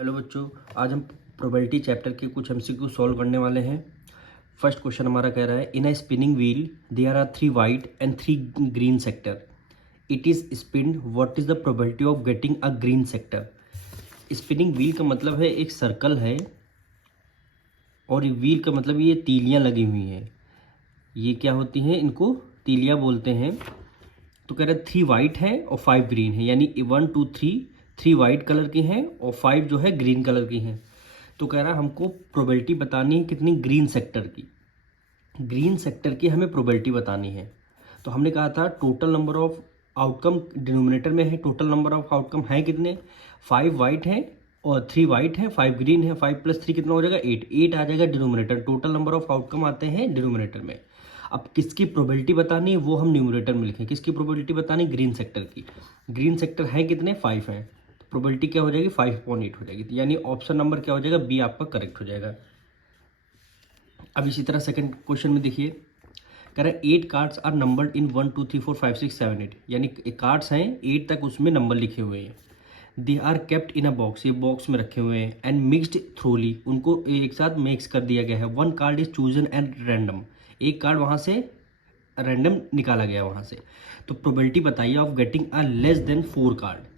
Hello बच्चों, आज हम प्रोबेबिलिटी चैप्टर के कुछ एमसीक्यू सॉल्व करने वाले हैं। फर्स्ट क्वेश्चन हमारा कह रहा है, in a spinning wheel there are 3 white and 3 green sector. It is spin, what is the probability of getting a green sector. Spinning wheel का मतलब है एक सर्कल है और व्हील का मतलब ये तीलियां लगी हुई हैं। ये क्या होती हैं, इनको तीलियां बोलते हैं। तो कह रहे 3 वाइट है और 5 ग्रीन है, यानी 1 2 3 वाइट कलर की हैं और 5 जो है ग्रीन कलर की हैं। तो कह रहा है हमको प्रोबेबिलिटी बतानी है कितनी, ग्रीन सेक्टर की। ग्रीन सेक्टर की हमें प्रोबेबिलिटी बतानी है। तो हमने कहा था total number of outcome denominator में है, टोटल नंबर ऑफ आउटकम है कितने, 5 वाइट है और 3 वाइट है, 5 ग्रीन है। 5 + 3 कितना हो जाएगा, 8 आ जाएगा denominator. Total number of outcome आते हैं डिनोमिनेटर में। अब किसकी प्रोबेबिलिटी बतानी है वो हम न्यूमरेटर में लिखें। किसकी प्रोबेबिलिटी बतानी, ग्रीन सेक्टर की। ग्रीन सेक्टर है कितने, 5 हैं। तो प्रोबेबिलिटी क्या हो जाएगी, 5/8 हो जाएगी। यानी ऑप्शन नंबर क्या हो जाएगा, बी आपका करेक्ट हो जाएगा। अब इसी तरह सेकंड क्वेश्चन में देखिए, कह रहा है 8 कार्ड्स आर नंबर्ड इन 1 2 3 4 5 6 7 8, यानी कार्ड्स हैं 8 तक उसमें नंबर लिखे हुए हैं। They are kept in a box, ये बॉक्स में रखे हुए हैं। एंड मिक्सड थ्रोली, उनको एक साथ मिक्स कर दिया गया है। 1 card is chosen and random, एक कार्ड वहाँ से रैंडम निकाला गया वहाँ से। तो प्रोबेबिलिटी बताइए of getting a less than 4 card.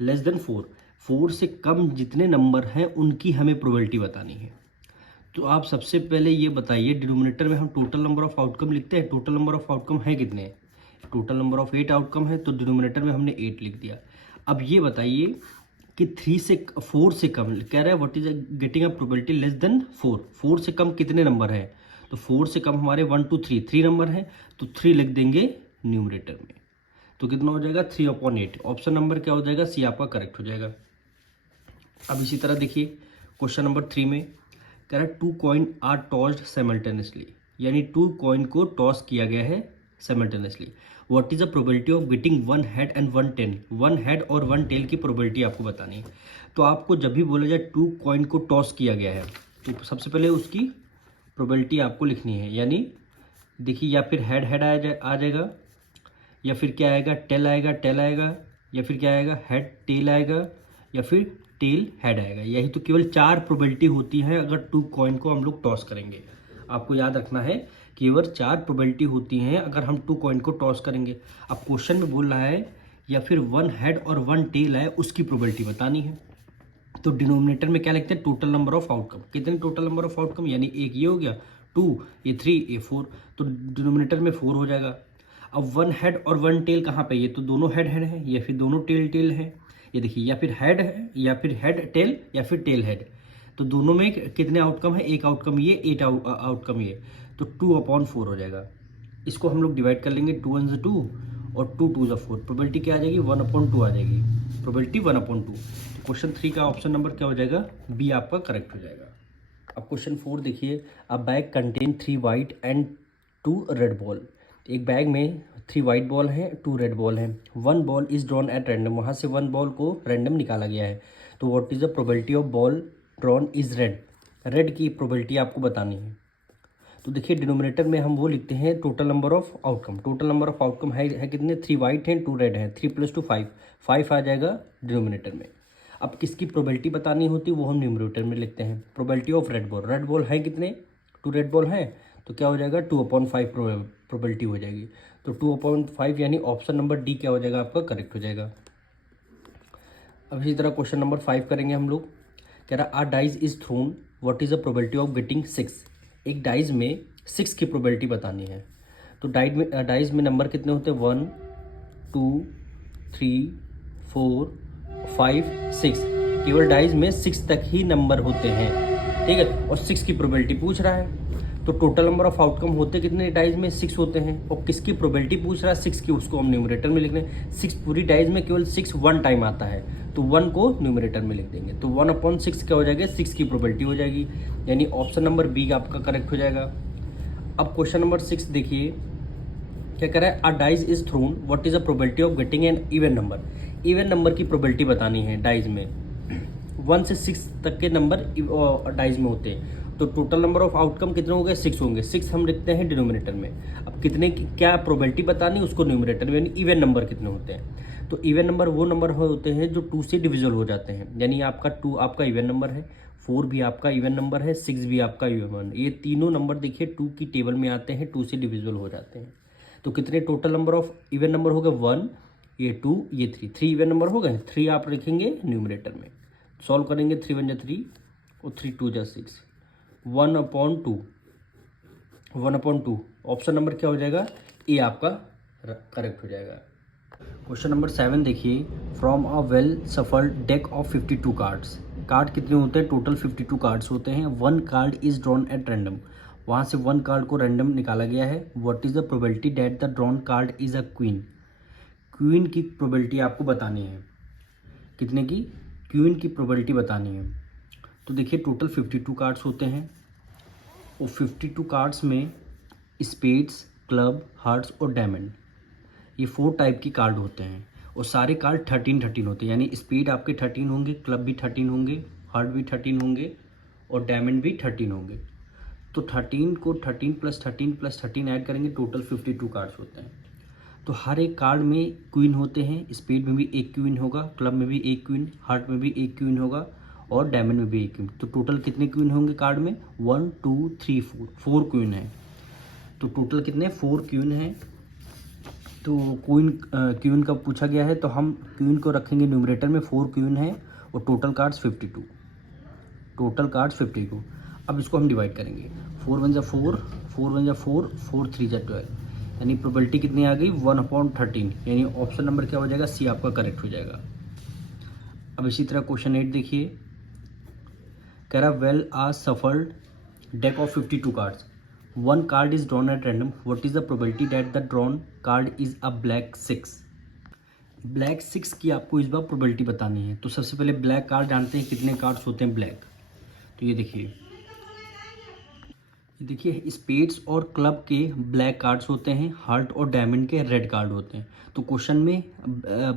Less than 4 से कम जितने नंबर हैं उनकी हमें प्रोबेबिलिटी बतानी है। तो आप सबसे पहले ये बताइए, डिनोमिनेटर में हम टोटल नंबर ऑफ आउटकम लिखते हैं। टोटल नंबर ऑफ आउटकम है कितने, टोटल नंबर ऑफ 8 आउटकम है, तो डिनोमिनेटर में हमने 8 लिख दिया। अब ये बताइए कि 4 से कम कह रहा है, what is getting a probability less than 4 से कम कितने नंबर हैं। तो 4 से कम हमारे 1 2 3 नंबर हैं, तो 3 लिख देंगे न्यूमरेटर में। तो कितना हो जाएगा, 3/8। ऑप्शन नंबर क्या हो जाएगा, सी आपका करेक्ट हो जाएगा। अब इसी तरह देखिए क्वेश्चन नंबर 3 में कह रहा है 2 कॉइन आर टॉस्ड साइमल्टेनियसली, यानी 2 कॉइन को टॉस किया गया है simultaneously. What is the probability of getting 1 head and 1 tail. 1 head और 1 टेल की प्रोबेबिलिटी आपको बतानी है। तो आपको जब भी बोला जाए 2 कॉइन को टॉस किया गया है, तो सबसे पहले उसकी प्रोबेबिलिटी आपको लिखनी है। यानी देखिए, या फिर हेड हेड आ जाएगा, या फिर क्या आएगा, टेल आएगा, या फिर क्या आएगा, हेड टेल आएगा, या फिर टेल हेड आएगा। यही तो केवल 4 प्रोबेबिलिटी होती है अगर 2 कॉइन को हम लोग टॉस करेंगे। आपको याद रखना है, केवल 4 प्रोबेबिलिटी होती हैं अगर हम 2 कॉइन को टॉस करेंगे। अब क्वेश्चन में बोल रहा है या फिर 1 हेड और 1 टेल है, उसकी प्रोबेबिलिटी बतानी है। तो डिनोमिनेटर में क्या लिखते हैं, टोटल नंबर ऑफ आउटकम। कितने टोटल नंबर ऑफ आउटकम, यानी एक ये हो गया 2, ये 3, ये 4, तो डिनोमिनेटर में 4 हो जाएगा। अब 1 हेड और 1 टेल कहाँ पे, ये तो दोनों हेड हेड है, या फिर दोनों टेल टेल है। ये देखिए, या फिर हेड है, या फिर हेड टेल, या फिर टेल हेड। तो दोनों में कितने आउटकम है, एक आउटकम ये, 8 आउटकम ये, तो 2/4 हो जाएगा। इसको हम लोग डिवाइड कर लेंगे, 2 1 2 और 2 2 4। प्रोबेबिलिटी क्या आ जाएगी, 1/2 आ जाएगी। प्रोबेबिलिटी 1/2। क्वेश्चन 3 का ऑप्शन नंबर क्या हो जाएगा, बी आपका करेक्ट हो जाएगा। अब क्वेश्चन 4 देखिए, अ bag contain 3 white and 2 red ball. एक बैग में 3 वाइट बॉल हैं, 2 रेड बॉल हैं। 1 ball is drawn at random, वहाँ से 1 बॉल को रैंडम निकाला गया है। तो what is the probability of ball drawn is red. Red की प्रोबेबिलिटी आपको बतानी है। तो देखिए, डिनोमिनेटर में हम वो लिखते हैं total number of outcome. Total number of outcome है कितने, 3 वाइट हैं, 2 रेड हैं। 3 + 2 5 आ जाएगा डिनोमिनेटर में। अब किसकी प्रोबेबिलिटी बतानी होती है वो हम न्यूमरेटर में लिखते हैं। प्रोबेबिलिटी ऑफ रेड बॉल है कितने, 2 रेड बॉल हैं, तो क्या हो जाएगा, 2/5 प्रोबेबिलिटी हो जाएगी। तो 2/5 यानी ऑप्शन नंबर डी क्या हो जाएगा, आपका करेक्ट हो जाएगा। अब इसी तरह क्वेश्चन नंबर 5 करेंगे हम लोग। कह रहा, a dice is thrown, what is the probability of getting 6। एक डाइज में 6 की प्रोबेबिलिटी बतानी है। तो डाइज में नंबर कितने होते हैं, 1 2 3 4 5 6। केवल डाइज में 6 तक ही नंबर होते हैं, ठीक है। और 6 की प्रोबेबिलिटी पूछ रहा है, तो टोटल नंबर ऑफ आउटकम होते कितने डाइज में, 6 होते हैं। और किसकी प्रोबेबिलिटी पूछ रहा है, 6 की, उसको हम न्यूमरेटर में लिख रहे हैं। 6 पूरी डाइज में केवल 6 1 टाइम आता है, तो 1 को न्यूमरेटर में लिख देंगे। तो 1/6 क्या हो जाएगा, 6 की प्रोबेबिलिटी हो जाएगी। यानी ऑप्शन नंबर बी आपका करेक्ट हो जाएगा। अब क्वेश्चन नंबर 6 देखिए, क्या कह रहा है, a dice is thrown, what is the probability of getting an even number. Even number की प्रोबेबिलिटी बतानी है डाइज में। 1 से 6 तक के नंबर डाइज में होते हैं। तो टोटल नंबर ऑफ आउटकम कितने होंगे, 6 होंगे। 6 हम लिखते हैं डिनोमिनेटर में। अब कितने की क्या प्रोबेबिलिटी बतानी, उसको न्यूमरेटर में, यानी इवन नंबर कितने होते हैं। तो इवन नंबर वो नंबर होते हैं जो 2 से डिविजिबल हो जाते हैं, यानी आपका 2 आपका इवन नंबर है, 4 भी आपका इवन नंबर है, 6 भी आपका इवन। ये तीनों नंबर देखिए 2 की टेबल में आते हैं, 2 से डिविजिबल हो जाते हैं। तो कितने total number of even number हो गए? 1, ये 2, ये 3 इवन नंबर हो गए। 3 आप रखेंगे न्यूमरेटर में, सॉल्व करेंगे। 3 1 जा 3 और 3 2 जा 6, 1/2, 1/2। ऑप्शन नंबर क्या हो जाएगा? ए आपका करेक्ट हो जाएगा। क्वेश्चन नंबर 7 देखिए, from a well shuffled deck of 52 cards. Card कितने होते हैं? टोटल 52 कार्ड्स होते हैं। 1 card is drawn at random, वहाँ से 1 कार्ड को रैंडम निकाला गया है। What is the probability that the drawn card is a queen. Queen की प्रोबेबिलिटी आपको बतानी है, कितने की? क्वीन की प्रोबेबिलिटी बतानी है। तो देखिए टोटल 52 कार्ड्स होते हैं और 52 कार्ड्स में स्पेड्स, क्लब, हार्ट्स और डायमंड, ये 4 टाइप की कार्ड होते हैं और सारे कार्ड 13 होते हैं। यानी स्पीड आपके 13 होंगे, क्लब भी 13 होंगे, हार्ट भी 13 होंगे और डायमंड भी 13 होंगे। तो 13 को 13 + 13 + 13 ऐड करेंगे, टोटल 52 कार्ड्स होते हैं। तो हर एक कार्ड में क्वीन होते हैं। स्पीड में भी एक क्वीन होगा, क्लब में भी एक क्वीन, हार्ट में भी एक क्वीन होगा और डायमंड में भी एक क्वीन। तो टोटल कितने क्वीन होंगे कार्ड में? 1 2 3 4 क्वीन है। तो टोटल कितने? 4 क्वीन हैं। तो क्वीन का पूछा गया है तो हम क्वीन को रखेंगे न्यूमरेटर में। 4 क्वीन है और टोटल कार्ड्स 52, टोटल कार्ड्स 52। अब इसको हम डिवाइड करेंगे। 4 1 जा 4, 4 1 जा 4, 4 3 जा 12, यानी प्रोबेबिलिटी कितनी आ गई? 1/13। यानी ऑप्शन नंबर क्या हो जाएगा? सी आपका करेक्ट हो जाएगा। अब इसी तरह क्वेश्चन 8 देखिए, कह रहा well a shuffled deck of 52 cards, 1 card is drawn at random, what is the probability that the drawn card is a black 6। Black 6 की आपको इस बार प्रोबेबिलिटी बतानी है। तो सबसे पहले ब्लैक कार्ड जानते हैं कितने कार्ड्स होते हैं ब्लैक। तो ये देखिए स्पेड्स और क्लब के ब्लैक कार्ड्स होते हैं, हार्ट और डायमंड के रेड कार्ड होते हैं। तो क्वेश्चन में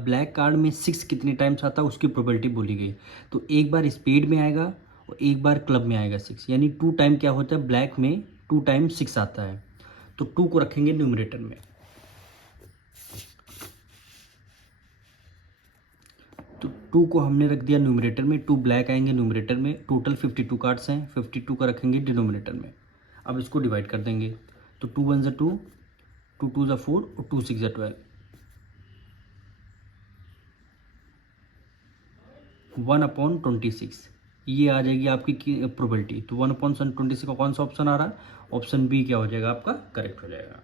ब्लैक कार्ड में 6 कितने टाइम्स आता है उसकी प्रोबेबिलिटी बोली गई। तो एक बार स्पेड में आएगा और एक बार क्लब में आएगा 6, यानी 2 टाइम क्या होता है ब्लैक में? 2 टाइम 6 आता है। तो 2 को रखेंगे न्यूमरेटर में। तो 2 को हमने रख दिया न्यूमरेटर में, 2 ब्लैक आएंगे न्यूमरेटर में। टोटल 52 कार्ड्स हैं, 52 का रखेंगे डिनोमिनेटर में। अब इसको डिवाइड कर देंगे। तो 2 1 जा 2, 2 2 जा 4 और 2 6 जा 12, 1/26 ये आ जाएगी आपकी प्रोबेबिलिटी। तो 1/26 का कौन सा ऑप्शन आ रहा है? ऑप्शन बी क्या हो जाएगा आपका? करेक्ट हो जाएगा।